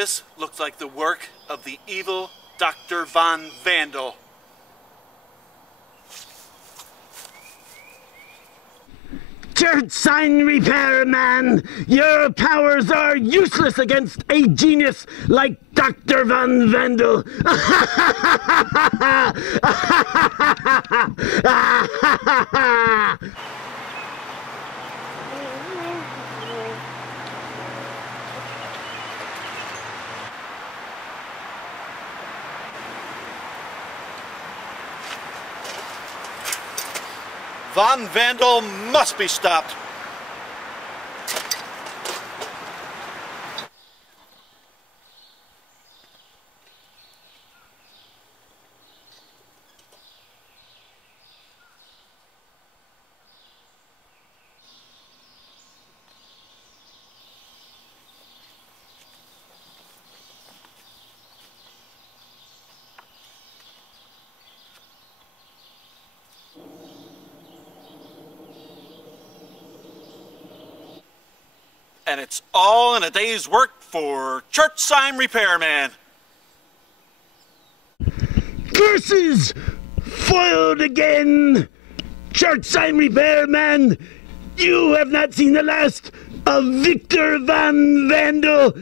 This looks like the work of the evil Dr. Von Vandal. Church-Sign Repairman, your powers are useless against a genius like Dr. Von Vandal. Von Vandal must be stopped. And it's all in a day's work for Church-Sign Repairman. Curses! Foiled again! Church-Sign Repairman, you have not seen the last of Victor Von Vandal.